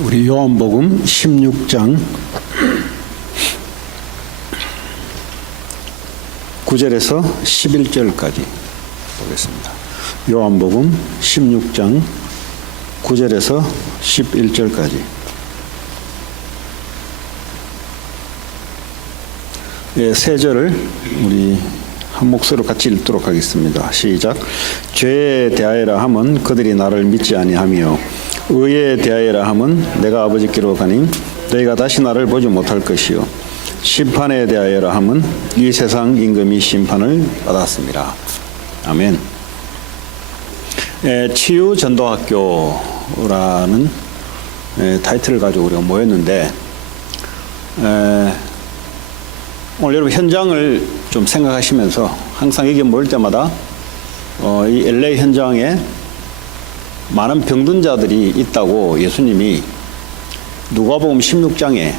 우리 요한복음 16장 9절에서 11절까지 보겠습니다. 요한복음 16장 9절에서 11절까지. 세 절을 우리 한 목소리로 같이 읽도록 하겠습니다. 시작. 죄에 대하여라 함은 그들이 나를 믿지 아니하며 의에 대하여라 함은 내가 아버지께로 가니 너희가 다시 나를 보지 못할 것이요 심판에 대하여라 함은 이 세상 임금이 심판을 받았습니다. 아멘. 치유 전도학교라는 타이틀을 가지고 우리가 모였는데 오늘 여러분 현장을 좀 생각하시면서 항상 여기 모일 때마다 이 LA 현장에 많은 병든 자들이 있다고 예수님이 누가복음 16장에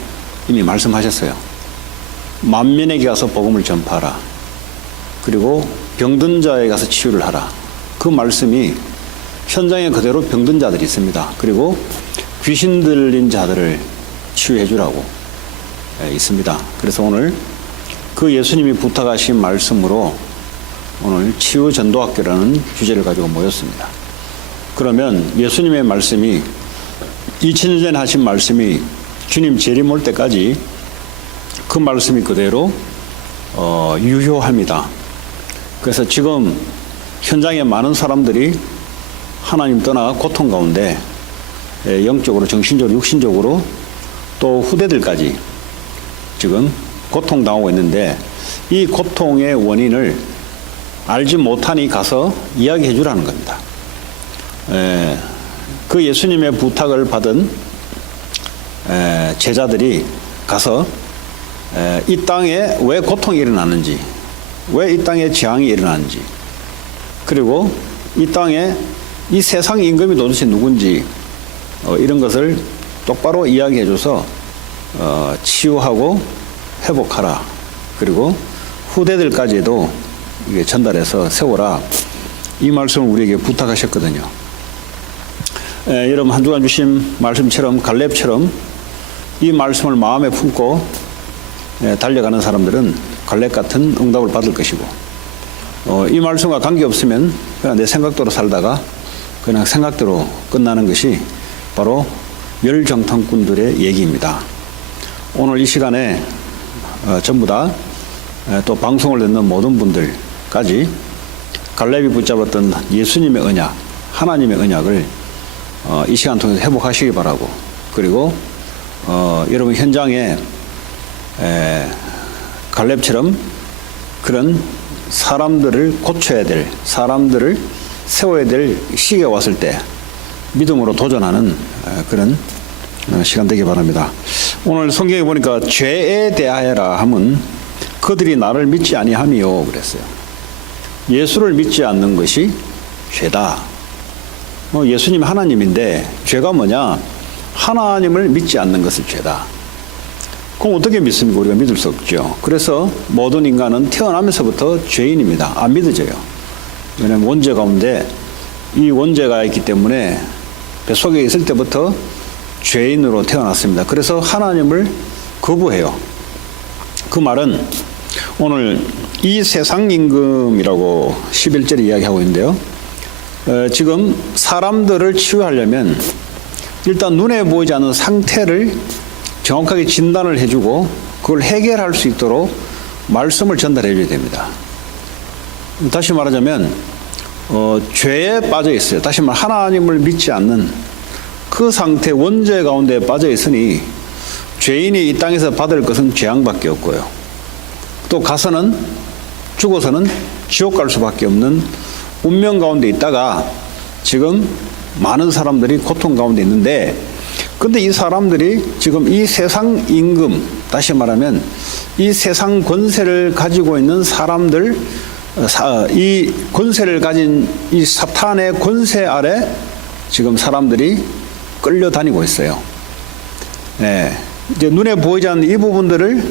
이미 말씀하셨어요. 만민에게 가서 복음을 전파하라. 그리고 병든 자에 가서 치유를 하라. 그 말씀이 현장에 그대로 병든 자들이 있습니다. 그리고 귀신 들린 자들을 치유해 주라고 있습니다. 그래서 오늘 그 예수님이 부탁하신 말씀으로 오늘 치유 전도학교라는 주제를 가지고 모였습니다. 그러면 예수님의 말씀이 2000년 전에 하신 말씀이 주님 재림 올 때까지 그 말씀이 그대로 유효합니다. 그래서 지금 현장에 많은 사람들이 하나님 떠나 고통 가운데 영적으로, 정신적으로, 육신적으로 또 후대들까지 지금 고통당하고 있는데 이 고통의 원인을 알지 못하니 가서 이야기해 주라는 겁니다. 그 예수님의 부탁을 받은 제자들이 가서 이 땅에 왜 고통이 일어나는지, 왜 이 땅에 재앙이 일어나는지, 그리고 이 땅에 이 세상 임금이 도대체 누군지 이런 것을 똑바로 이야기해 줘서 치유하고 회복하라. 그리고 후대들까지도 이게 전달해서 세워라. 이 말씀을 우리에게 부탁하셨거든요. 여러분 한 주간 주신 말씀처럼 갈렙처럼 이 말씀을 마음에 품고 달려가는 사람들은 갈렙 같은 응답을 받을 것이고 이 말씀과 관계없으면 그냥 내 생각대로 살다가 그냥 생각대로 끝나는 것이 바로 열정탐꾼들의 얘기입니다. 오늘 이 시간에 전부 다 또 방송을 듣는 모든 분들까지 갈렙이 붙잡았던 예수님의 언약, 하나님의 언약을 이 시간 통해서 회복하시기 바라고, 그리고 여러분 현장에 갈렙처럼 그런 사람들을 고쳐야 될, 사람들을 세워야 될 시기가 왔을 때 믿음으로 도전하는 그런 시간 되기 바랍니다. 오늘 성경에 보니까 죄에 대하여라 함은 그들이 나를 믿지 아니하며 그랬어요. 예수를 믿지 않는 것이 죄다. 예수님 하나님인데 죄가 뭐냐? 하나님을 믿지 않는 것을 죄다. 그럼 어떻게 믿습니까? 우리가 믿을 수 없죠. 그래서 모든 인간은 태어나면서부터 죄인입니다. 안 믿어져요. 왜냐하면 원죄 가운데 이 원죄가 있기 때문에 뱃속에 있을 때부터 죄인으로 태어났습니다. 그래서 하나님을 거부해요. 그 말은 오늘 이 세상 임금이라고 11절에 이야기하고 있는데요. 지금 사람들을 치유하려면 일단 눈에 보이지 않는 상태를 정확하게 진단을 해주고 그걸 해결할 수 있도록 말씀을 전달해 줘야 됩니다. 다시 말하자면 죄에 빠져 있어요. 다시 말해 하나님을 믿지 않는 그 상태, 원죄 가운데 빠져 있으니 죄인이 이 땅에서 받을 것은 재앙밖에 없고요. 또 가서는, 죽어서는 지옥 갈 수밖에 없는 운명 가운데 있다가 지금 많은 사람들이 고통 가운데 있는데, 근데 이 사람들이 지금 이 세상 임금, 다시 말하면 이 세상 권세를 가지고 있는 사람들, 이 권세를 가진 이 사탄의 권세 아래 지금 사람들이 끌려다니고 있어요. 이제 눈에 보이지 않는 이 부분들을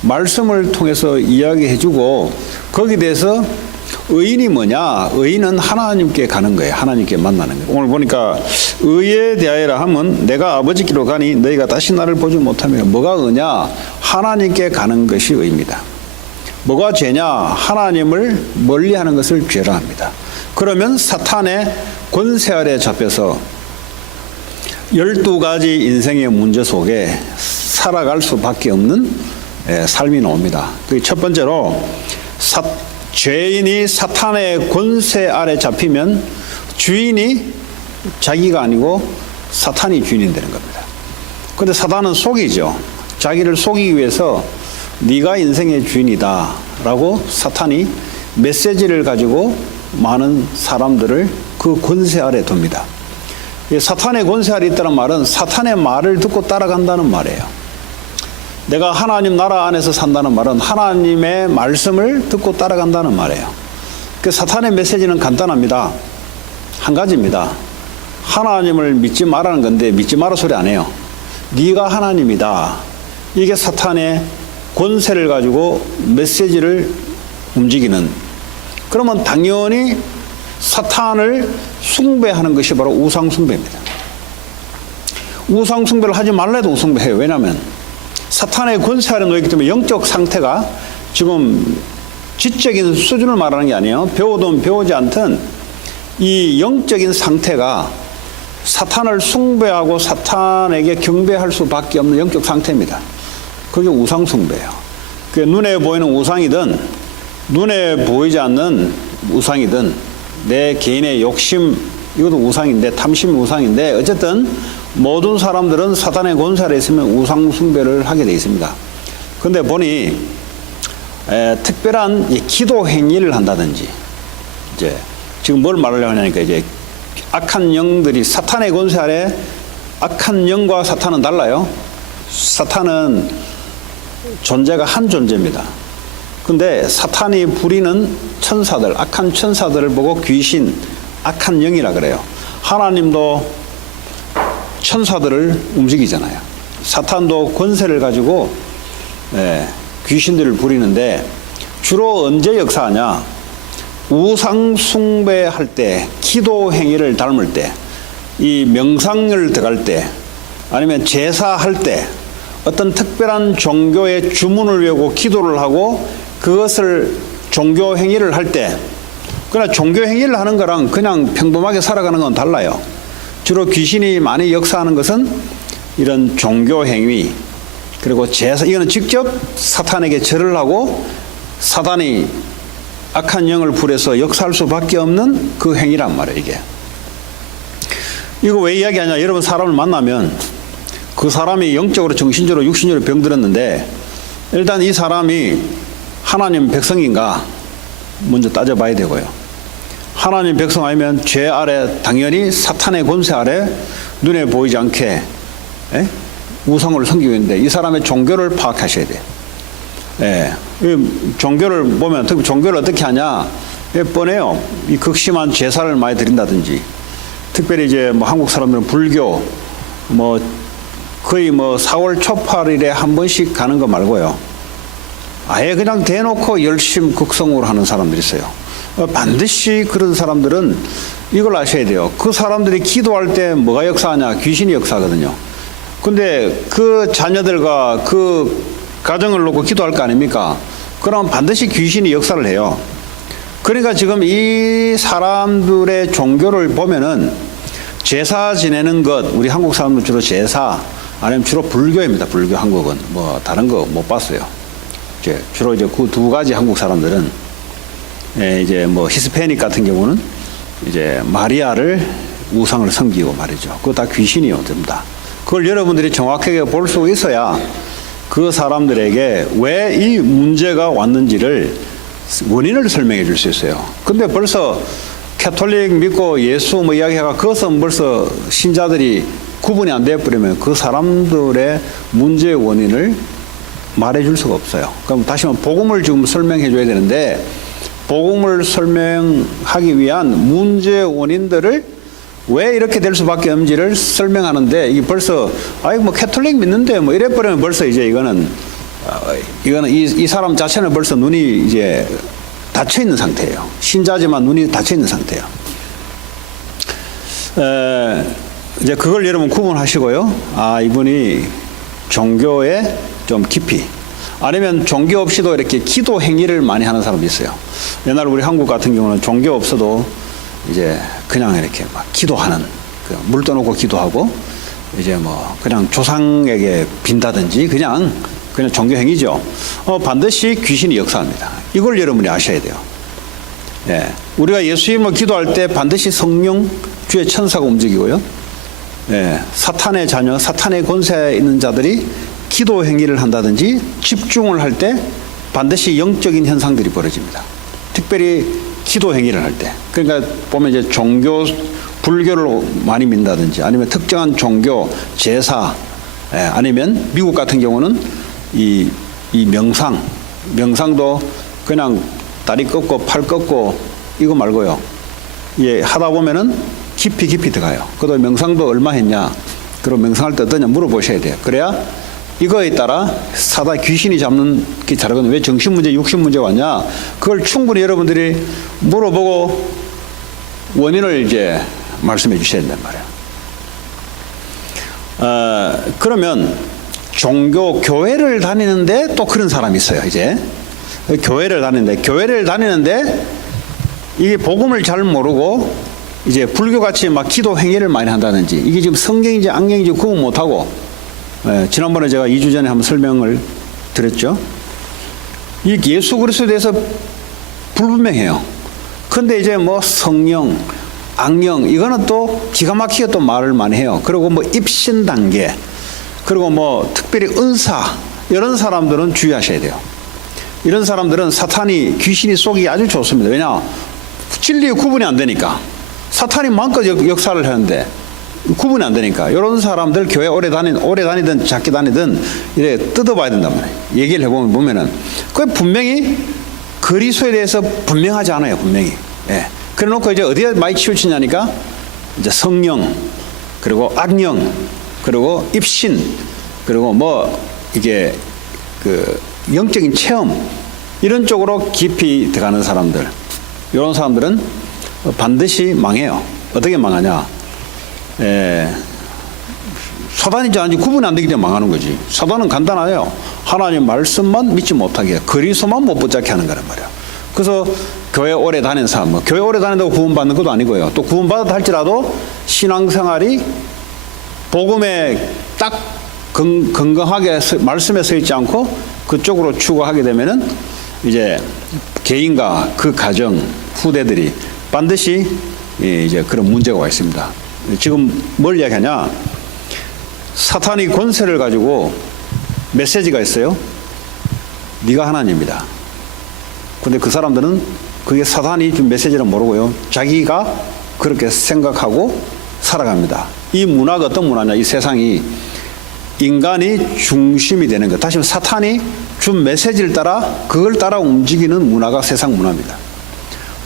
말씀을 통해서 이야기해주고 거기에 대해서 의인이 뭐냐? 의인은 하나님께 가는 거예요. 하나님께 만나는 거예요. 오늘 보니까 의에 대하여라 하면 내가 아버지께로 가니 너희가 다시 나를 보지 못하면 뭐가 의냐? 하나님께 가는 것이 의입니다. 뭐가 죄냐? 하나님을 멀리하는 것을 죄라 합니다. 그러면 사탄의 권세 아래 잡혀서 12가지 인생의 문제 속에 살아갈 수밖에 없는 삶이 나옵니다. 첫 번째로 죄인이 사탄의 권세 아래 잡히면 주인이 자기가 아니고 사탄이 주인이 되는 겁니다. 그런데 사탄은 속이죠. 자기를 속이기 위해서 네가 인생의 주인이다 라고 사탄이 메시지를 가지고 많은 사람들을 그 권세 아래 둡니다. 사탄의 권세 아래 있다는 말은 사탄의 말을 듣고 따라간다는 말이에요. 내가 하나님 나라 안에서 산다는 말은 하나님의 말씀을 듣고 따라간다는 말이에요. 그 사탄의 메시지는 간단합니다. 한 가지입니다. 하나님을 믿지 말라는 건데 믿지 마라 소리 안 해요. 네가 하나님이다. 이게 사탄의 권세를 가지고 메시지를 움직이는, 그러면 당연히 사탄을 숭배하는 것이 바로 우상숭배입니다. 우상숭배를 하지 말래도 우상숭배해요. 왜냐하면 사탄의 권세 아래 놓이기 때문에 영적 상태가 지금 지적인 수준을 말하는 게 아니에요. 배우든 배우지 않든 이 영적인 상태가 사탄을 숭배하고 사탄에게 경배할 수밖에 없는 영적 상태입니다. 그게 우상숭배예요. 그게 눈에 보이는 우상이든 눈에 보이지 않는 우상이든 내 개인의 욕심, 이것도 우상인데, 탐심이 우상인데, 어쨌든 모든 사람들은 사탄의 권세 아래 있으면 우상 숭배를 하게 되어 있습니다. 그런데 보니 특별한 기도 행위를 한다든지, 이제 지금 뭘 말하려고 하냐니까, 이제 악한 영들이 사탄의 권세 아래, 악한 영과 사탄은 달라요. 사탄은 존재가 한 존재입니다. 근데 사탄이 부리는 천사들, 악한 천사들을 보고 귀신, 악한 영이라 그래요. 하나님도 천사들을 움직이잖아요. 사탄도 권세를 가지고 귀신들을 부리는데 주로 언제 역사하냐? 우상 숭배할 때, 기도 행위를 닮을 때, 이 명상을 들어갈 때, 아니면 제사할 때, 어떤 특별한 종교의 주문을 외우고 기도를 하고 그것을 종교 행위를 할 때, 그러나 종교 행위를 하는 거랑 그냥 평범하게 살아가는 건 달라요. 주로 귀신이 많이 역사하는 것은 이런 종교 행위, 그리고 제사, 이거는 직접 사탄에게 절을 하고 사탄이 악한 영을 부려서 역사할 수밖에 없는 그 행위란 말이에요. 이거 왜 이야기하냐? 여러분 사람을 만나면 그 사람이 영적으로, 정신적으로, 육신적으로 병들었는데 일단 이 사람이 하나님 백성인가 먼저 따져봐야 되고요. 하나님 백성 아니면 죄 아래, 당연히 사탄의 권세 아래 눈에 보이지 않게 우상을 섬기고 있는데 이 사람의 종교를 파악하셔야 돼요. 종교를 보면, 특히 종교를 어떻게 하냐? 뻔해요. 이 극심한 제사를 많이 드린다든지, 특별히 이제 뭐 한국 사람들은 불교, 뭐 거의 뭐 4월 초팔일에 한 번씩 가는 거 말고요. 아예 그냥 대놓고 열심 극성으로 하는 사람들이 있어요. 반드시 그런 사람들은 이걸 아셔야 돼요. 그 사람들이 기도할 때 뭐가 역사하냐? 귀신이 역사하거든요. 근데 그 자녀들과 그 가정을 놓고 기도할 거 아닙니까? 그럼 반드시 귀신이 역사를 해요. 그러니까 지금 이 사람들의 종교를 보면은 제사 지내는 것, 우리 한국 사람들 주로 제사, 아니면 주로 불교입니다. 불교 한국은. 뭐 다른 거 못 봤어요. 주로 이제 그 두 가지 한국 사람들은 이제 뭐 히스패닉 같은 경우는 이제 마리아를 우상을 섬기고 말이죠. 그거 다 귀신이요, 전부 다. 그걸 여러분들이 정확하게 볼 수 있어야 그 사람들에게 왜 이 문제가 왔는지를 원인을 설명해 줄 수 있어요. 근데 벌써 캐톨릭 믿고 예수 뭐 이야기해가 그것은 벌써 신자들이 구분이 안 되어버리면 그 사람들의 문제의 원인을 말해줄 수가 없어요. 그럼 다시 한번 복음을 지금 설명해 줘야 되는데, 복음을 설명하기 위한 문제의 원인들을 왜 이렇게 될 수밖에 없는지를 설명하는데, 이게 벌써 아이 뭐 캐톨릭 믿는데 뭐 이래버리면 벌써 이제 이거는 이 사람 자체는 벌써 눈이 이제 닫혀 있는 상태예요. 신자지만 눈이 닫혀 있는 상태예요. 이제 그걸 여러분 구분하시고요. 아, 이분이 종교에 좀 깊이, 아니면 종교 없이도 이렇게 기도 행위를 많이 하는 사람도 있어요. 옛날 우리 한국 같은 경우는 종교 없어도 이제 그냥 이렇게 막 기도하는, 물 떠놓고 기도하고, 이제 뭐 그냥 조상에게 빈다든지 그냥 종교 행위죠. 반드시 귀신이 역사합니다. 이걸 여러분이 아셔야 돼요. 예, 우리가 예수 이름으로 기도할 때 반드시 성령, 주의 천사가 움직이고요. 예, 사탄의 자녀, 사탄의 권세에 있는 자들이 기도 행위를 한다든지 집중을 할 때 반드시 영적인 현상들이 벌어집니다. 특별히 기도 행위를 할 때. 그러니까 보면 이제 종교, 불교를 많이 믿는다든지 아니면 특정한 종교, 제사, 아니면 미국 같은 경우는 이 명상도 그냥 다리 꺾고 팔 꺾고 이거 말고요. 예, 하다 보면은 깊이 들어가요. 그래도 명상도 얼마 했냐, 그리고 명상할 때 어떠냐 물어보셔야 돼요. 그래야 이거에 따라 사단 귀신이 잡는 게 다르거든요. 왜 정신문제, 육신문제 왔냐, 그걸 충분히 여러분들이 물어보고 원인을 이제 말씀해 주셔야 된단 말이에요. 그러면 종교, 교회를 다니는데 또 그런 사람이 있어요. 이제 교회를 다니는데 이게 복음을 잘 모르고 이제 불교같이 막 기도 행위를 많이 한다든지, 이게 지금 성경인지 안경인지 구분 못하고, 지난번에 제가 2주 전에 한번 설명을 드렸죠. 이 예수 그리스도에 대해서 불분명해요. 근데 이제 뭐 성령, 악령, 이거는 또 기가 막히게 또 말을 많이 해요. 그리고 뭐 입신 단계, 그리고 뭐 특별히 은사, 이런 사람들은 주의하셔야 돼요. 이런 사람들은 사탄이, 귀신이 쏘기 아주 좋습니다. 왜냐? 진리의 구분이 안 되니까. 사탄이 마음껏 역사를 하는데 구분이 안 되니까. 이런 사람들 교회 오래 다니든 작게 다니든 이래 뜯어봐야 된단 말이에요. 얘기를 해보면은 그 분명히 그리스도에 대해서 분명하지 않아요. 분명히. 예. 그래 놓고 이제 어디에 많이 치우치냐니까 이제 성령, 그리고 악령, 그리고 입신, 그리고 뭐 이게 그 영적인 체험, 이런 쪽으로 깊이 들어가는 사람들, 이런 사람들은 반드시 망해요. 어떻게 망하냐? 사단인지 아닌지 구분이 안 되기 때문에 망하는 거지. 사단은 간단해요. 하나님 말씀만 믿지 못하게, 그리스도만 못 붙잡게 하는 거란 말이야. 그래서 교회 오래 다니는 사람, 뭐 교회 오래 다닌다고 구원받는 것도 아니고요. 또 구원받았다 할지라도 신앙생활이 복음에 딱 건강하게 말씀에 서 있지 않고 그쪽으로 추구하게 되면은 이제 개인과 그 가정, 후대들이 반드시 이제 그런 문제가 와 있습니다. 지금 뭘 이야기하냐? 사탄이 권세를 가지고 메시지가 있어요. 네가 하나님이다. 근데 그 사람들은 그게 사탄이 준 메시지를 모르고요. 자기가 그렇게 생각하고 살아갑니다. 이 문화가 어떤 문화냐? 이 세상이 인간이 중심이 되는 것. 다시 말해 사탄이 준 메시지를 따라 그걸 따라 움직이는 문화가 세상 문화입니다.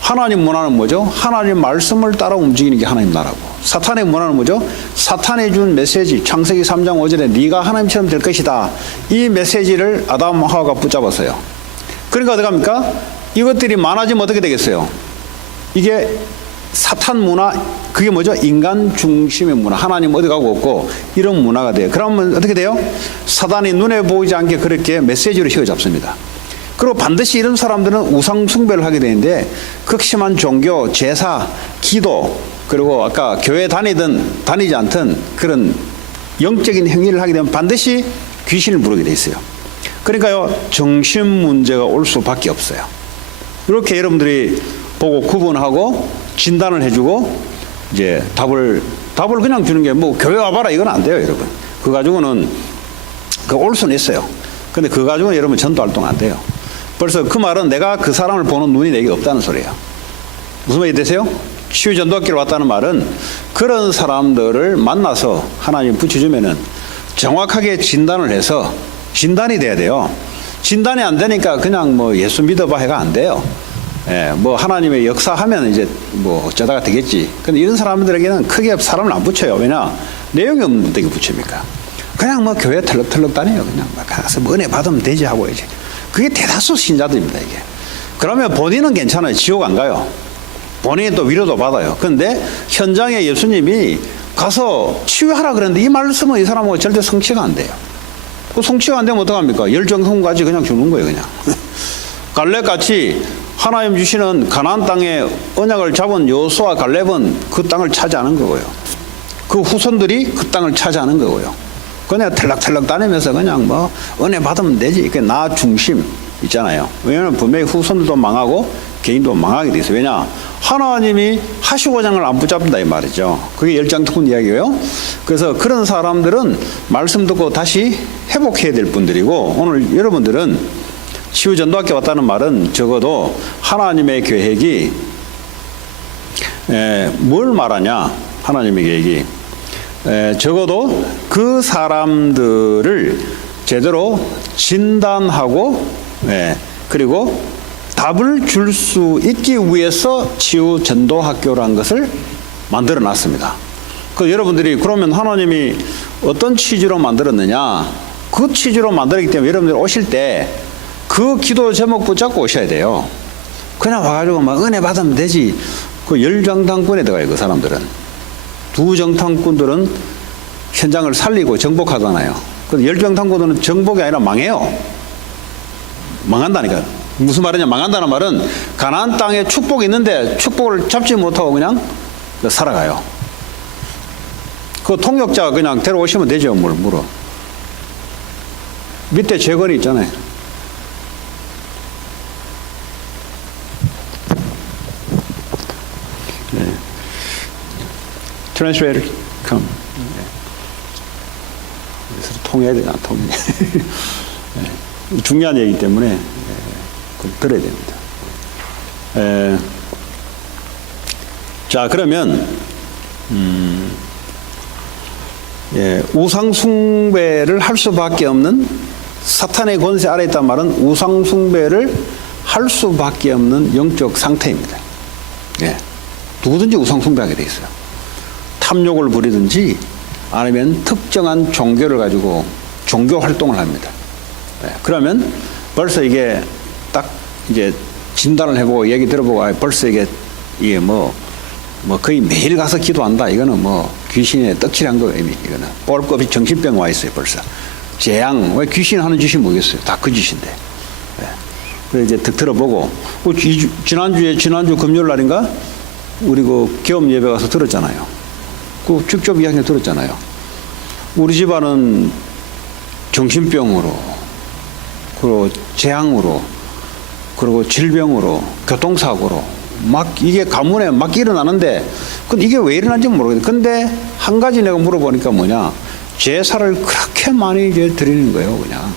하나님 문화는 뭐죠? 하나님 말씀을 따라 움직이는 게 하나님 나라고. 사탄의 문화는 뭐죠? 사탄이 준 메시지, 창세기 3장 5절에 네가 하나님처럼 될 것이다. 이 메시지를 아담 하와가 붙잡았어요. 그러니까 어떻게 합니까? 이것들이 많아지면 어떻게 되겠어요? 이게 사탄 문화, 그게 뭐죠? 인간 중심의 문화. 하나님 어디 가고 없고 이런 문화가 돼요. 그러면 어떻게 돼요? 사단이 눈에 보이지 않게 그렇게 메시지로 휘어잡습니다. 그리고 반드시 이런 사람들은 우상 숭배를 하게 되는데, 극심한 종교, 제사, 기도, 그리고 아까 교회 다니든 다니지 않든 그런 영적인 행위를 하게 되면 반드시 귀신을 부르게 돼 있어요. 그러니까요, 정신 문제가 올 수밖에 없어요. 이렇게 여러분들이 보고 구분하고 진단을 해주고 이제 답을 그냥 주는 게 뭐 교회 와봐라 이건 안 돼요, 여러분. 그 가지고는 올 수는 있어요. 근데 그 가지고는 여러분 전도 활동 안 돼요. 벌써 그 말은 내가 그 사람을 보는 눈이 내게 없다는 소리예요. 무슨 말이 되세요? 치유 전도학교를 왔다는 말은 그런 사람들을 만나서 하나님 붙여주면은 정확하게 진단을 해서 진단이 돼야 돼요. 진단이 안 되니까 그냥 뭐 예수 믿어봐 해가 안 돼요. 뭐 하나님의 역사하면 이제 뭐 어쩌다가 되겠지. 근데 이런 사람들에게는 크게 사람을 안 붙여요. 왜냐? 내용이 없는 분에게 붙입니까? 그냥 뭐 교회 털럭털럭 다녀요. 그냥 막 가서 뭐 은혜 받으면 되지 하고 이제. 그게 대다수 신자들입니다, 이게. 그러면 본인은 괜찮아요. 지옥 안 가요. 본인이 또 위로도 받아요. 그런데 현장에 예수님이 가서 치유하라 그랬는데 이 말씀은 이 사람하고 절대 성취가 안 돼요. 그 성취가 안 되면 어떡합니까? 열정성까지 그냥 주는 거예요, 그냥. 갈렙같이 하나님 주시는 가나안 땅에 언약을 잡은 여호수아 갈렙은 그 땅을 차지하는 거고요. 그 후손들이 그 땅을 차지하는 거고요. 그냥 털락털락 다니면서 그냥 뭐 은혜 받으면 되지. 이게 나 중심 있잖아요. 왜냐하면 분명히 후손들도 망하고 개인도 망하게 돼 있어요. 왜냐? 하나님이 하시고자 하는 걸 안 붙잡는다 이 말이죠. 그게 열장특훈 이야기예요. 그래서 그런 사람들은 말씀 듣고 다시 회복해야 될 분들이고, 오늘 여러분들은 치유전도학교 왔다는 말은 적어도 하나님의 계획이 뭘 말하냐? 하나님의 계획이 적어도 그 사람들을 제대로 진단하고 그리고 답을 줄 수 있기 위해서 치유전도학교라는 것을 만들어 놨습니다. 그 여러분들이 그러면 하나님이 어떤 취지로 만들었느냐? 그 취지로 만들었기 때문에 여러분들이 오실 때 그 기도 제목 붙잡고 오셔야 돼요. 그냥 와가지고 막 은혜 받으면 되지. 그 열정탐꾼에 들어가요, 그 사람들은. 두 정탐꾼들은 현장을 살리고 정복하잖아요. 그 열정탐꾼들은 정복이 아니라 망해요. 망한다니까요. 무슨 말이냐? 망한다는 말은 가나안 땅에 축복이 있는데 축복을 잡지 못하고 그냥 살아가요. 그 통역자 그냥 데려오시면 되죠. 뭘 물어. 밑에 재건이 있잖아요. 네. Translator, come. 그래서 통해야 되나, 통해. 네. 중요한 얘기이기 때문에 그걸 들어야 됩니다. 자, 그러면 우상숭배를 할 수밖에 없는, 사탄의 권세 아래 있단 말은 우상숭배를 할 수밖에 없는 영적 상태입니다. 누구든지 우상숭배하게 돼 있어요. 탐욕을 부리든지 아니면 특정한 종교를 가지고 종교 활동을 합니다. 그러면 벌써 이게 딱 이제 진단을 해보고 얘기 들어보고 벌써 이게 뭐 거의 매일 가서 기도한다. 이거는 뭐 귀신에 떡칠한 거예요. 이미 이거는 볼급이 정신병 와 있어요. 벌써 재앙. 왜 귀신 하는 짓이 뭐겠어요? 다 그 짓인데. 그래서 이제 득 들어보고 지난주 금요일 날인가 우리 그 겸 예배 가서 들었잖아요. 그 직접 이야기 들었잖아요. 우리 집안은 정신병으로, 그리고 재앙으로, 그리고 질병으로, 교통사고로 막 이게 가문에 막 일어나는데, 근데 이게 왜 일어난지 모르겠어요. 근데 한 가지 내가 물어보니까 뭐냐, 제사를 그렇게 많이 이제 드리는 거예요. 그냥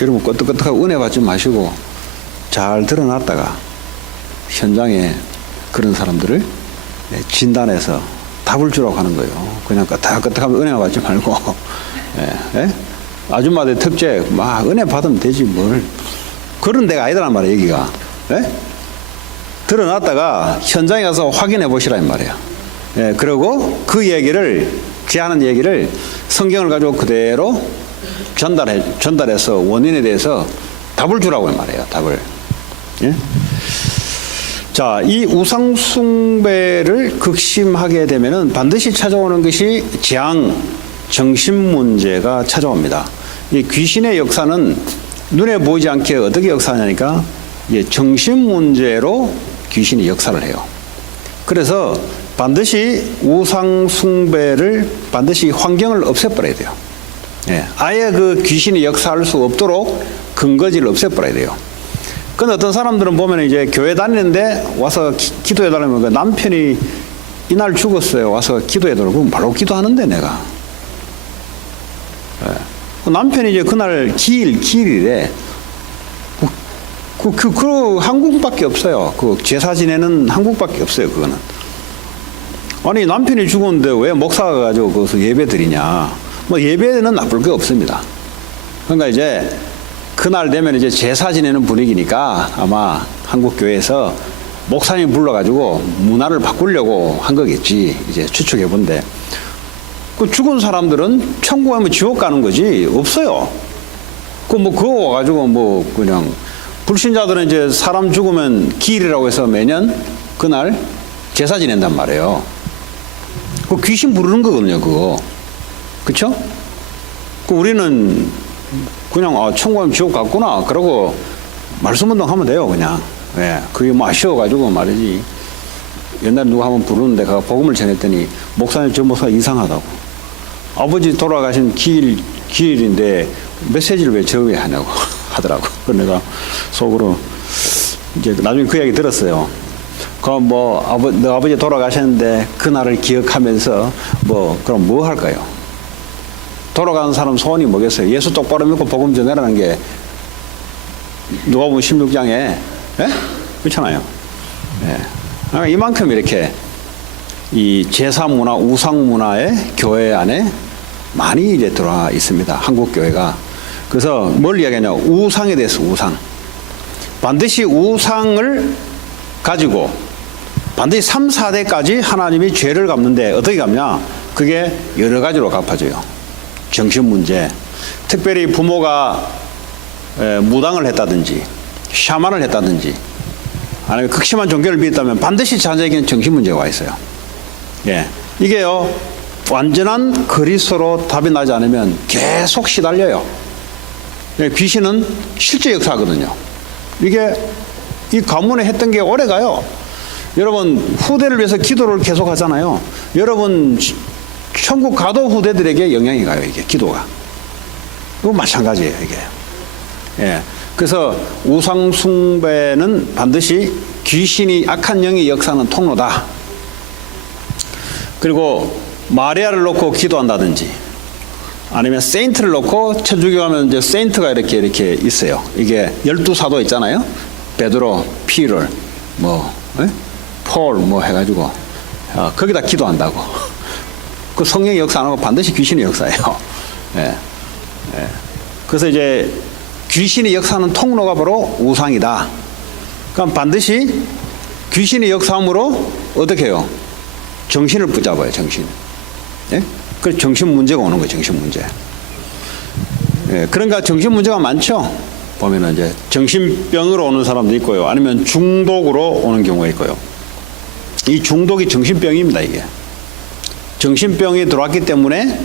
여러분 끄떡끄떡하고 은혜 받지 마시고 잘 드러났다가 현장에 그런 사람들을 진단해서 답을 주라고 하는 거예요. 그냥 끄떡끄떡하면 은혜 받지 말고 아줌마들 특제 막 은혜 받으면 되지 뭘. 그런 데가 아니더란 말이에요. 여기가. 드러났다가 현장에 가서 확인해 보시라 이 말이에요. 그리고 그 얘기를, 제하는 얘기를 성경을 가지고 그대로 전달해서 원인에 대해서 답을 주라고 말해요. 답을. 자, 이 우상숭배를 극심하게 되면은 반드시 찾아오는 것이 재앙, 정신 문제가 찾아옵니다. 이 귀신의 역사는 눈에 보이지 않게 어떻게 역사하냐니까 정신 문제로 귀신이 역사를 해요. 그래서 반드시 우상숭배를 반드시 환경을 없애버려야 돼요. 아예 그 귀신이 역사할 수 없도록 근거지를 없애버려야 돼요. 근데 어떤 사람들은 보면 이제 교회 다니는데 와서 기도해달라면 그 남편이 이날 죽었어요. 와서 기도해달라고. 그럼 바로 기도하는데 내가. 남편이 이제 그날 기일이래. 그 한국밖에 없어요. 그 제사 지내는 한국밖에 없어요. 그거는. 아니 남편이 죽었는데 왜 목사가 가지고 거기서 예배 드리냐. 뭐 예배는 나쁠 게 없습니다. 그러니까 이제 그날 되면 이제 제사 지내는 분위기니까 아마 한국 교회에서 목사님 불러가지고 문화를 바꾸려고 한 거겠지. 이제 추측해 본데. 그 죽은 사람들은 천국 가면 지옥 가는 거지 없어요. 그거 와가지고 그냥 불신자들은 이제 사람 죽으면 기일이라고 해서 매년 그날 제사 지낸단 말이에요. 그 귀신 부르는 거거든요, 그거. 그쵸? 그 우리는 그냥 천국 가면 지옥 갔구나 그러고 말씀 운동하면 돼요, 그냥. 예, 그게 뭐 아쉬워가지고 말이지. 옛날에 누가 한번 부르는데 그 복음을 전했더니 목사님 저 목사 이상하다고. 아버지 돌아가신 기일인데 메시지를 왜 저 위에 하냐고 하더라고. 그래서 내가 속으로 이제 나중에 그 이야기 들었어요. 그럼 뭐 너 아버지 돌아가셨는데 그날을 기억하면서 뭐 그럼 뭐 할까요? 돌아가는 사람 소원이 뭐겠어요? 예수 똑바로 믿고 복음 전해라는 게 누가 보면 16장에 예? 그렇잖아요. 예. 이만큼 이렇게 이 제사 문화, 우상 문화의 교회 안에 많이 이제 들어와 있습니다. 한국 교회가. 그래서 뭘 이야기하냐? 우상에 대해서 우상. 반드시 우상을 가지고 반드시 3, 4대까지 하나님이 죄를 갚는데 어떻게 갚냐? 그게 여러 가지로 갚아줘요. 정신 문제. 특별히 부모가 무당을 했다든지 샤만을 했다든지 아니면 극심한 종교를 믿었다면 반드시 자녀에게는 정신 문제가 와 있어요. 예. 이게요, 완전한 그리스도로 답이 나지 않으면 계속 시달려요. 예, 귀신은 실제 역사거든요. 이게 이 가문에 했던 게 오래 가요. 여러분, 후대를 위해서 기도를 계속 하잖아요. 여러분, 천국 가도 후대들에게 영향이 가요, 이게 기도가. 이거 마찬가지예요, 이게. 예. 그래서 우상숭배는 반드시 귀신이 악한 영의 역사는 통로다. 그리고 마리아를 놓고 기도한다든지 아니면 세인트를 놓고 천주교 가면 이제 세인트가 이렇게 있어요. 이게 12사도 있잖아요. 베드로, 피를, 폴 해가지고 거기다 기도한다고. 그 성령의 역사 안 하고 반드시 귀신의 역사예요. 예. 예. 그래서 이제 귀신의 역사하는 통로가 바로 우상이다. 그럼 반드시 귀신의 역사함으로 어떻게 해요? 정신을 붙잡아요, 정신. 예? 그 정신 문제가 오는 거예요, 정신 문제. 예, 그러니까 정신 문제가 많죠. 보면은 이제 정신병으로 오는 사람도 있고요, 아니면 중독으로 오는 경우가 있고요. 이 중독이 정신병입니다, 이게. 정신병이 들어왔기 때문에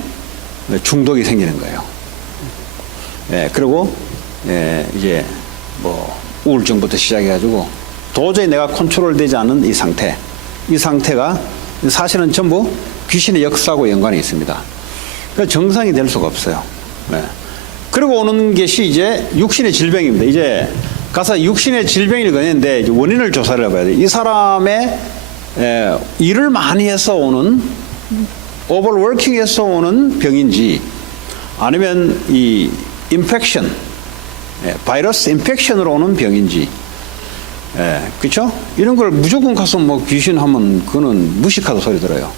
중독이 생기는 거예요. 예, 그리고 이제 뭐 우울증부터 시작해가지고 도저히 내가 컨트롤되지 않는 이 상태, 이 상태가 사실은 전부 귀신의 역사하고 연관이 있습니다. 그러니까 정상이 될 수가 없어요. 네. 그리고 오는 것이 이제 육신의 질병입니다. 이제 가서 육신의 질병을 걸렸는데 이제 원인을 조사를 해봐야 돼요. 이 사람의 일을 많이 해서 오는 오버워킹해서 오는 병인지 아니면 이 인펙션, 바이러스 인펙션으로 오는 병인지, 그렇죠? 이런 걸 무조건 가서 뭐 귀신 하면 그거는 무식하다 소리 들어요.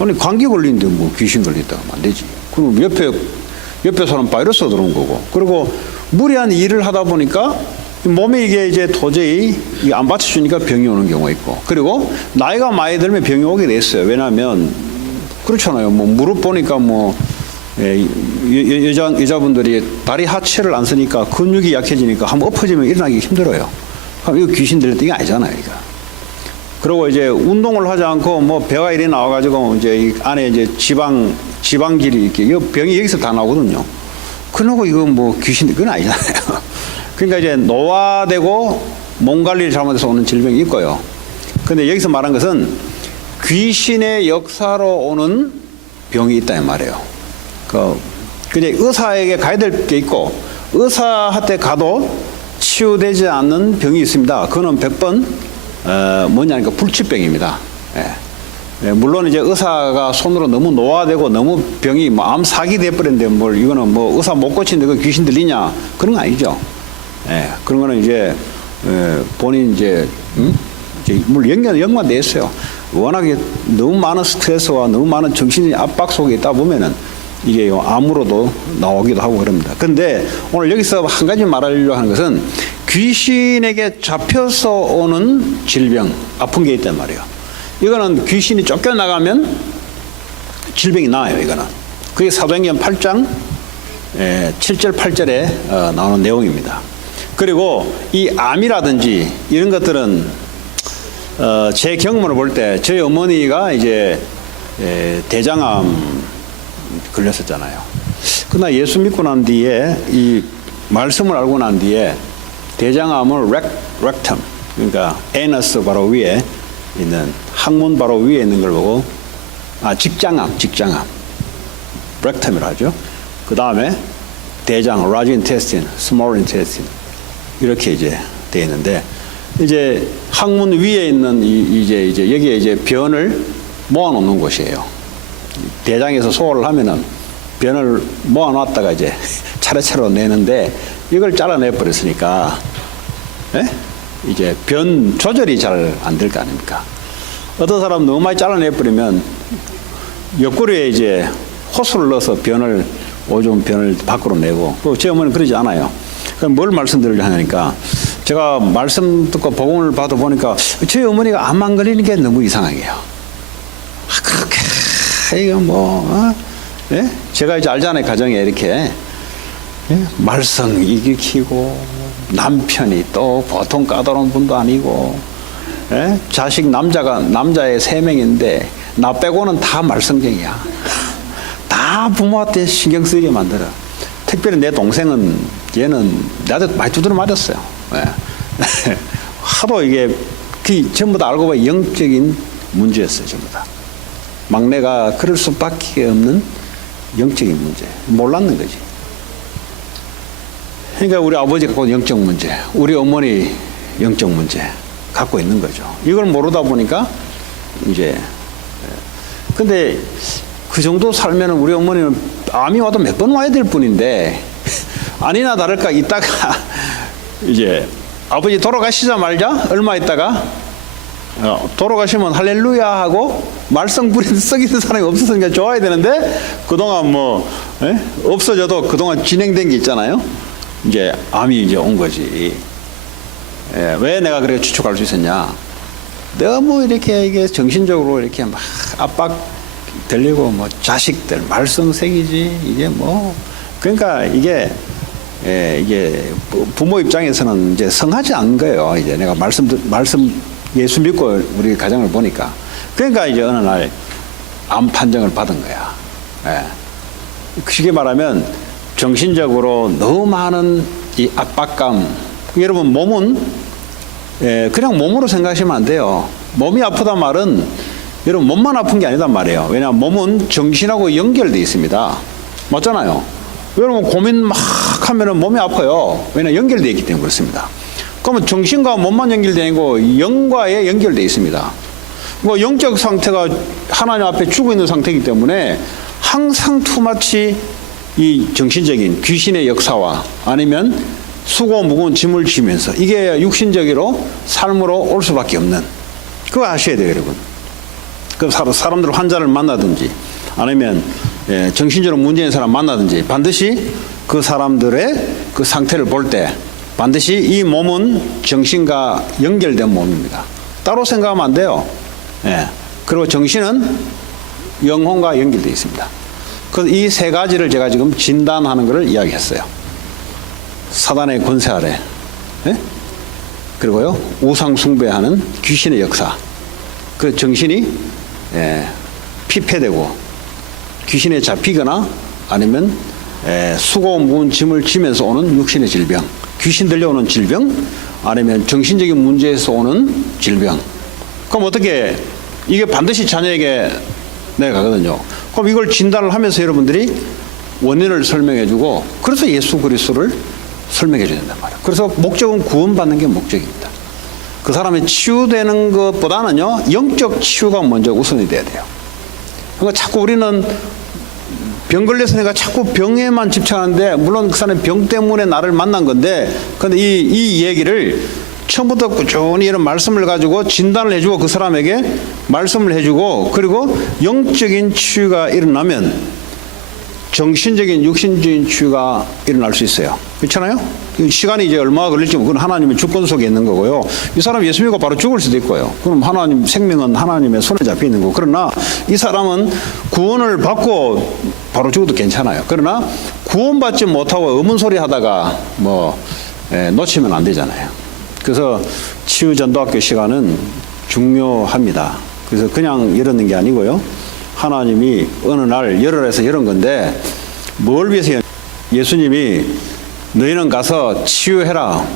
아니 감기 걸리는데 뭐 귀신 걸린다고 하면 안 되지. 그럼 옆에 사람 바이러스 들어온 거고. 그리고 무리한 일을 하다 보니까 몸에 이게 이제 도저히 안 받쳐주니까 병이 오는 경우가 있고. 그리고 나이가 많이 들면 병이 오게 됐어요. 왜냐하면 그렇잖아요. 뭐 무릎 보니까 뭐 여자분들이 다리 하체를 안 쓰니까 근육이 약해지니까 한번 엎어지면 일어나기 힘들어요. 그럼 이거 귀신 들렸던 게 아니잖아요, 이거. 그리고 이제 운동을 하지 않고 뭐 배가 이리 나와가지고 이제 이 안에 이제 지방질이 이렇게 이 병이 여기서 다 나오거든요. 그러고 이거 뭐 귀신 그건 아니잖아요. 그러니까 이제 노화되고 몸 관리를 잘못해서 오는 질병이 있고요. 근데 여기서 말한 것은 귀신의 역사로 오는 병이 있다 이 말이에요. 그냥 의사에게 가야 될 게 있고 의사한테 가도 치유되지 않는 병이 있습니다. 그거는 100번 뭐냐니까 불치병입니다. 예. 물론 이제 의사가 손으로 너무 노화되고 너무 병이 뭐 암 사기 돼버렸는데 뭘 이거는 뭐 의사 못 고치는데 그 귀신 들리냐 그런 거 아니죠. 예. 그런 거는 이제 본인 이제 물론 연관돼 있어요. 워낙에 너무 많은 스트레스와 너무 많은 정신의 압박 속에 있다 보면은 이게 암으로도 나오기도 하고 그럽니다. 그런데 오늘 여기서 한 가지 말하려고 하는 것은 귀신에게 잡혀서 오는 질병, 아픈 게 있단 말이에요. 이거는 귀신이 쫓겨나가면 질병이 나아요, 이거는. 그게 사도행전 8장 7절 8절에 나오는 내용입니다. 그리고 이 암이라든지 이런 것들은 제 경험을 볼 때 저희 어머니가 이제 대장암 걸렸었잖아요. 그러나 예수 믿고 난 뒤에 이 말씀을 알고 난 뒤에 대장암을 렉텀, 그러니까 에너스 바로 위에 있는 항문 바로 위에 있는 걸 보고 직장암 렉텀이라고 하죠. 그 다음에 대장, large intestine, small intestine 이렇게 이제 돼 있는데 이제 항문 위에 있는 이제 여기에 이제 변을 모아놓는 곳이에요. 대장에서 소화를 하면은 변을 모아놨다가 이제 차례차례로 내는데 이걸 잘라내 버렸으니까 이제 변 조절이 잘 안 될 거 아닙니까? 어떤 사람 너무 많이 잘라내 버리면 옆구리에 이제 호수를 넣어서 오줌 변을 밖으로 내고, 제 어머니는 그러지 않아요. 그럼 뭘 말씀드리려 하냐니까, 제가 말씀 듣고 복음을 봐도 보니까 저희 어머니가 암 안 걸리는 게 너무 이상해요. 그렇게 이거 제가 이제 알잖아요. 가정에 이렇게 말썽 일으키고 남편이 또 보통 까다로운 분도 아니고 자식 남자의 3명인데 나 빼고는 다 말썽쟁이야. 다 부모한테 신경 쓰이게 만들어. 특별히 내 동생은 얘는 나한테 많이 두드려 맞았어요. 하도 이게 전부 다 알고 보니 영적인 문제였어요. 전부 다. 막내가 그럴 수밖에 없는 영적인 문제. 몰랐는 거지. 그러니까 우리 아버지가 갖고 있는 영적 문제, 우리 어머니 영적 문제 갖고 있는 거죠. 이걸 모르다 보니까 이제 근데 그 정도 살면 우리 어머니는 암이 와도 몇 번 와야 될 뿐인데 아니나 다를까 있다가 이제 아버지 돌아가시자마자 얼마 있다가 돌아가시면 할렐루야 하고 말썽 부리는 썩이는 사람이 없었으니까 좋아야 되는데 그동안 없어져도 그동안 진행된 게 있잖아요. 이제 암이 이제 온 거지. 왜 내가 그렇게 추측할 수 있었냐? 너무 이렇게 이게 정신적으로 이렇게 막 압박 들리고 자식들 말썽생이지 이게 그러니까 이게 부모 입장에서는 이제 성하지 않은 거예요. 이제 내가 말씀 예수 믿고 우리 가정을 보니까 그러니까 이제 어느 날 암 판정을 받은 거야. 쉽게 말하면 정신적으로 너무 많은 이 압박감. 여러분 몸은 그냥 몸으로 생각하시면 안 돼요. 몸이 아프단 말은 여러분 몸만 아픈 게 아니단 말이에요. 왜냐하면 몸은 정신하고 연결되어 있습니다. 맞잖아요. 여러분 고민 막 하면은 몸이 아파요. 왜냐하면 연결되어 있기 때문에 그렇습니다. 그러면 정신과 몸만 연결되어 있고 영과에 연결되어 있습니다. 영적 상태가 하나님 앞에 죽어 있는 상태이기 때문에 항상 투마치 이 정신적인 귀신의 역사와 아니면 수고 무거운 짐을 지면서 이게 육신적으로 삶으로 올 수밖에 없는, 그거 아셔야 돼요, 여러분. 그 사람들 환자를 만나든지 아니면 정신적으로 문제인 사람 만나든지 반드시 그 사람들의 그 상태를 볼 때 반드시 이 몸은 정신과 연결된 몸입니다. 따로 생각하면 안 돼요. 그리고 정신은 영혼과 연결되어 있습니다. 그래서 이 세 가지를 제가 지금 진단하는 것을 이야기했어요. 사단의 권세 아래, 그리고요 우상 숭배하는 귀신의 역사, 그 정신이 피폐되고 귀신에 잡히거나 아니면 수고 무거운 짐을 지면서 오는 육신의 질병, 귀신 들려오는 질병, 아니면 정신적인 문제에서 오는 질병. 그럼 어떻게 이게 반드시 자녀에게 내려가거든요. 그럼 이걸 진단을 하면서 여러분들이 원인을 설명해주고 그래서 예수 그리스도를 설명해 줘야 된단 말이에요. 그래서 목적은 구원받는 게 목적입니다. 그 사람이 치유되는 것보다는요 영적 치유가 먼저 우선이 돼야 돼요. 그러니까 자꾸 우리는 병 걸려서 내가 자꾸 병에만 집착하는데 물론 그 사람이 병 때문에 나를 만난 건데 근데 이 얘기를 처음부터 꾸준히 이런 말씀을 가지고 진단을 해주고 그 사람에게 말씀을 해주고 그리고 영적인 치유가 일어나면 정신적인 육신적인 치유가 일어날 수 있어요. 그렇잖아요? 시간이 이제 얼마가 걸릴지 그건 하나님의 주권 속에 있는 거고요. 이 사람 예수 믿고 바로 죽을 수도 있고요. 그럼 하나님 생명은 하나님의 손에 잡혀 있는 거고. 그러나 이 사람은 구원을 받고 바로 죽어도 괜찮아요. 그러나 구원받지 못하고 의문소리 하다가 놓치면 안 되잖아요. 그래서 치유전도학교 시간은 중요합니다. 그래서 그냥 열었는 게 아니고요. 하나님이 어느 날 열어서 열은 건데 뭘 위해서 예수님이 너희는 가서 치유해라.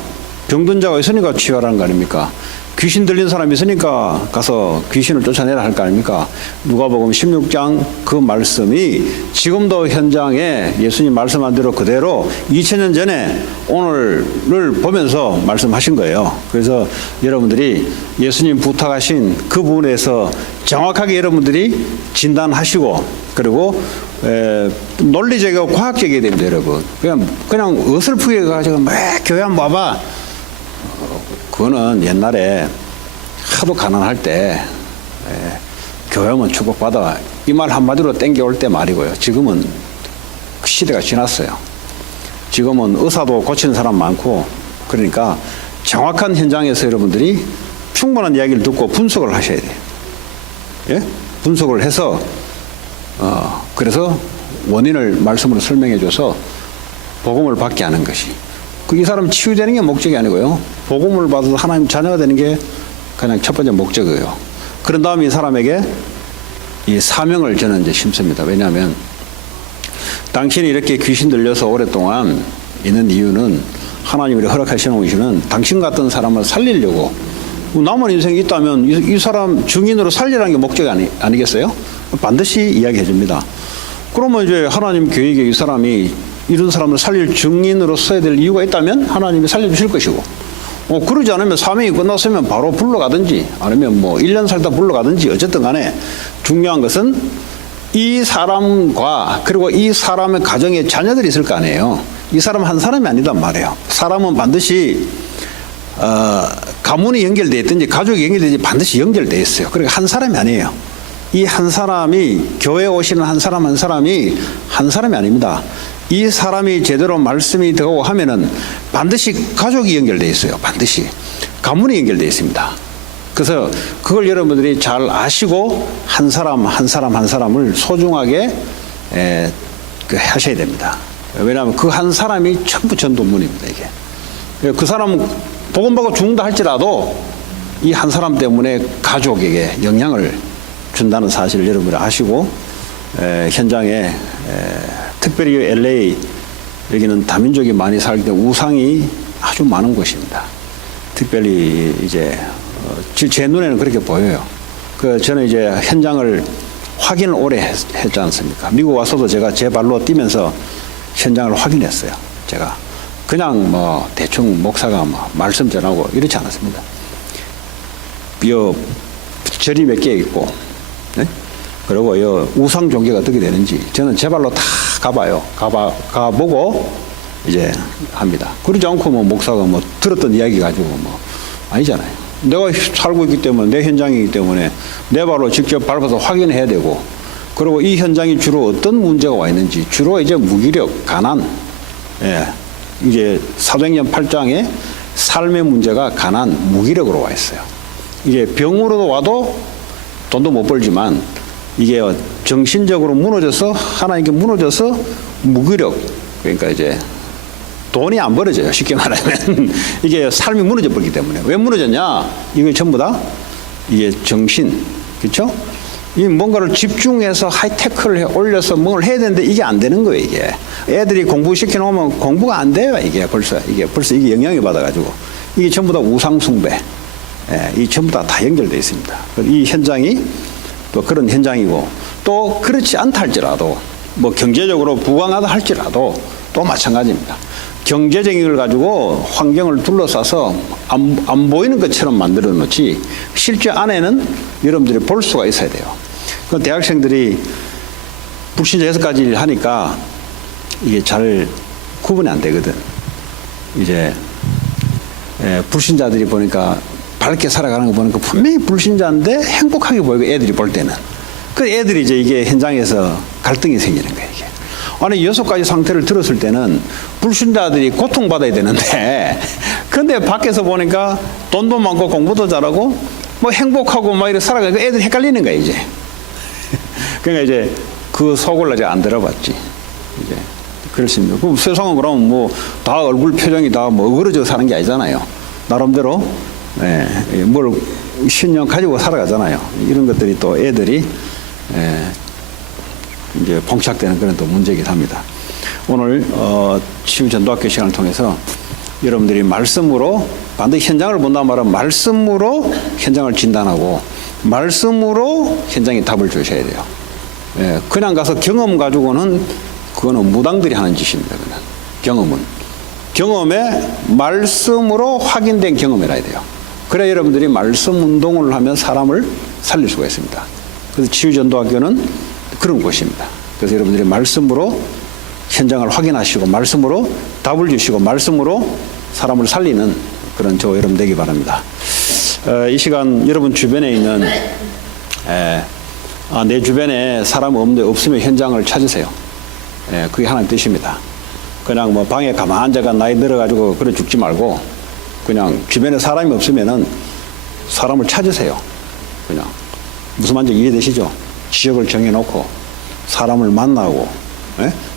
병든 자가 있으니까 치유하라는 거 아닙니까? 귀신 들린 사람이 있으니까 가서 귀신을 쫓아내라 할 거 아닙니까? 누가복음 16장 그 말씀이 지금도 현장에 예수님 말씀한 대로 그대로 2000년 전에 오늘을 보면서 말씀하신 거예요. 그래서 여러분들이 예수님 부탁하신 그 부분에서 정확하게 여러분들이 진단하시고 그리고 논리적이고 과학적이어야 됩니다, 여러분. 그냥 어설프게 가지고 막 교회 한번 와봐. 그거는 옛날에 하도 가난할 때 교회 오면 축복받아 이 말 한마디로 땡겨올 때 말이고요. 지금은 그 시대가 지났어요. 지금은 의사도 고치는 사람 많고 그러니까 정확한 현장에서 여러분들이 충분한 이야기를 듣고 분석을 하셔야 돼요. 예? 분석을 해서 그래서 원인을 말씀으로 설명해 줘서 복음을 받게 하는 것이 이 사람 치유되는 게 목적이 아니고요. 복음을 받아서 하나님 자녀가 되는 게 그냥 첫 번째 목적이에요. 그런 다음에 이 사람에게 이 사명을 저는 이제 심습니다. 왜냐하면 당신이 이렇게 귀신 들려서 오랫동안 있는 이유는 하나님이 허락하시는 것이는 당신 같은 사람을 살리려고 남은 인생이 있다면 이 사람 증인으로 살리라는 게 목적이 아니겠어요? 반드시 이야기해 줍니다. 그러면 이제 하나님 계획에 이 사람이 이런 사람을 살릴 증인으로 써야 될 이유가 있다면 하나님이 살려주실 것이고 그러지 않으면 사명이 끝났으면 바로 불러가든지 아니면 뭐 1년 살다 불러가든지 어쨌든 간에 중요한 것은 이 사람과 그리고 이 사람의 가정에 자녀들이 있을 거 아니에요. 이 사람 한 사람이 아니단 말이에요. 사람은 반드시 가문이 연결되어 있든지 가족이 연결되든지 반드시 연결되어 있어요. 그러니까 한 사람이 아니에요. 이 한 사람이 교회에 오시는 한 사람이 한 사람이 아닙니다. 이 사람이 제대로 말씀이 되고 하면은 반드시 가족이 연결되어 있어요. 반드시 가문이 연결되어 있습니다. 그래서 그걸 여러분들이 잘 아시고 한 사람을 소중하게 하셔야 됩니다. 왜냐하면 그 한 사람이 전부 전도문입니다. 이게 그 사람 복음 받고 죽는다 할지라도 이 한 사람 때문에 가족에게 영향을 준다는 사실을 여러분이 아시고 현장에 특별히 LA 여기는 다민족이 많이 살기 때문에 우상이 아주 많은 곳입니다. 특별히 이제 제 눈에는 그렇게 보여요. 저는 이제 현장을 확인을 오래 했지 않습니까? 미국 와서도 제가 제 발로 뛰면서 현장을 확인했어요. 제가 그냥 뭐 대충 목사가 뭐 말씀 전하고 이렇지 않았습니다. 절이 몇 개 있고, 네? 그리고 우상 종교가 어떻게 되는지 저는 제 발로 다 가봐요. 가보고 이제 합니다. 그러지 않고 뭐 목사가 뭐 들었던 이야기 가지고 뭐 아니잖아요. 내가 살고 있기 때문에 내 현장이기 때문에 내 발로 직접 밟아서 확인해야 되고, 그리고 이 현장이 주로 어떤 문제가 와 있는지 주로 이제 무기력, 가난, 이제 사도행전 8장에 삶의 문제가 가난, 무기력으로 와 있어요. 이게 병으로도 와도 돈도 못 벌지만 이게 정신적으로 무너져서 하나님께 무너져서 무기력, 그러니까 이제 돈이 안 벌어져요. 쉽게 말하면 이게 삶이 무너져 버리기 때문에. 왜 무너졌냐? 이게 전부 다 이게 정신, 그렇죠? 이 뭔가를 집중해서 하이테크를 올려서 뭘 해야 되는데 이게 안 되는 거예요. 이게 애들이 공부 시켜 놓으면 공부가 안 돼요. 이게 벌써 이게 영향을 받아가지고 이게 전부 다 우상 숭배, 이 전부 다 연결되어 있습니다. 이 현장이 또 그런 현장이고, 또 그렇지 않다 할지라도 뭐 경제적으로 부강하다 할지라도 또 마찬가지입니다. 경제적인 걸 가지고 환경을 둘러싸서 안 보이는 것처럼 만들어 놓지 실제 안에는 여러분들이 볼 수가 있어야 돼요. 그 대학생들이 불신자 6가지를 하니까 이게 잘 구분이 안 되거든. 이제 불신자들이 보니까 밝게 살아가는 거 보니까 분명히 불신자인데 행복하게 보이고, 애들이 볼 때는. 그 애들이 이제 이게 현장에서 갈등이 생기는 거예요. 이게. 아니 6가지 상태를 들었을 때는 불신자들이 고통받아야 되는데 근데 밖에서 보니까 돈도 많고 공부도 잘하고 뭐 행복하고 막 이렇게 살아가니까 애들이 헷갈리는 거야 이제. 그러니까 이제 그 속을 아직 안 들어봤지. 이제 그렇습니다. 그럼 세상은 그럼 뭐 다 얼굴 표정이 다 뭐 어그러져 사는 게 아니잖아요. 나름대로 뭘 신념 가지고 살아가잖아요. 이런 것들이 또 애들이 이제 봉착되는 그런 또 문제이기도 합니다. 오늘 치유전도학교 시간을 통해서 여러분들이 말씀으로 반드시 현장을 본다 말은 말씀으로 현장을 진단하고 말씀으로 현장에 답을 주셔야 돼요. 그냥 가서 경험 가지고는 그거는 무당들이 하는 짓입니다. 그냥 경험에 말씀으로 확인된 경험이라 해야 돼요. 그래 여러분들이 말씀 운동을 하면 사람을 살릴 수가 있습니다. 그래서 치유전도학교는 그런 곳입니다. 그래서 여러분들이 말씀으로 현장을 확인하시고 말씀으로 답을 주시고 말씀으로 사람을 살리는 그런 저 여러분 되기 바랍니다. 이 시간 여러분 주변에 있는 내 주변에 사람 없으면 현장을 찾으세요. 그게 하나님 뜻입니다. 그냥 뭐 방에 가만히 앉아가 나이 들어가지고 그래 죽지 말고 그냥 주변에 사람이 없으면은 사람을 찾으세요. 그냥 무슨 말인지 이해되시죠? 지역을 정해놓고 사람을 만나고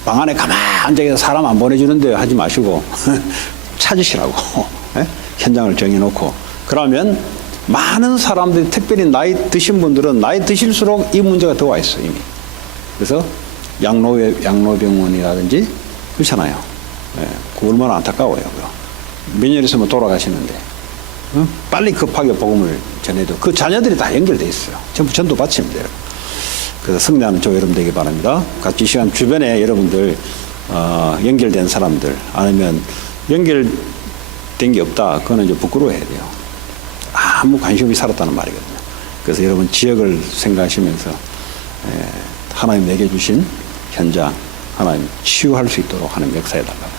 방 안에 가만히 앉아서 사람 안 보내주는데 하지 마시고 찾으시라고 현장을 정해놓고 그러면 많은 사람들이 특별히 나이 드신 분들은 나이 드실수록 이 문제가 더 와 있어요 이미. 그래서 양로병원이라든지 그렇잖아요. 그거 얼마나 안타까워요. 몇 년 있으면 돌아가시는데 빨리 급하게 복음을 전해도 그 자녀들이 다 연결돼 있어요. 전부 전도 받칩니다. 여러분. 그래서 승리하는 저 여러분 되기 바랍니다. 같이 이 시간 주변에 여러분들 연결된 사람들 아니면 연결된 게 없다. 그거는 이제 부끄러워해야 돼요. 아무 관심 없이 살았다는 말이거든요. 그래서 여러분 지역을 생각하시면서 하나님 내게 주신 현장 하나님 치유할 수 있도록 하는 역사해달라고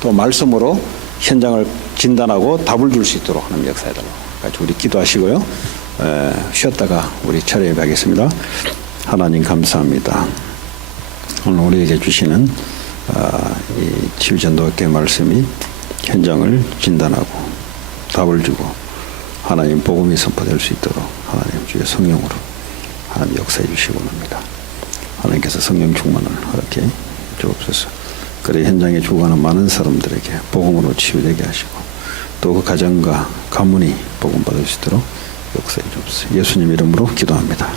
또 말씀으로 현장을 진단하고 답을 줄 수 있도록 하는 역사해달라고 같이 우리 기도하시고요. 쉬었다가 우리 차례에 가겠습니다. 하나님 감사합니다. 오늘 우리에게 주시는 이 치유전도학교의 말씀이 현장을 진단하고 답을 주고 하나님 복음이 선포될 수 있도록 하나님 주의 성령으로 하나님 역사해 주시기 원합니다. 하나님께서 성령 충만을 허락해 주옵소서. 그래 현장에 죽어가는 많은 사람들에게 복음으로 치유되게 하시고 또 그 가정과 가문이 복음 받을 수 있도록 역사해 주옵소서. 예수님 이름으로 기도합니다.